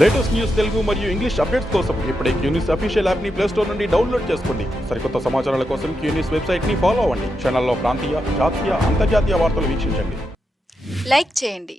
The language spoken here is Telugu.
లేటెస్ట్ న్యూస్ తెలుగు మరియు ఇంగ్లీష్ అప్డేట్స్ కోసం ఇప్పుడే క్యూన్యూస్ అఫీషియల్ యాప్ ని ప్లే స్టోర్ నుండి డౌన్లోడ్ చేసుకోండి. సరికొత్త సమాచారాల కోసం క్యూన్యూస్ వెబ్సైట్ ని ఫాలో అవ్వండి. ఛానల్లో ప్రాంతీయ, జాతీయ, అంతర్జాతీయ వార్తలు వీక్షించండి. లైక్ చేయండి.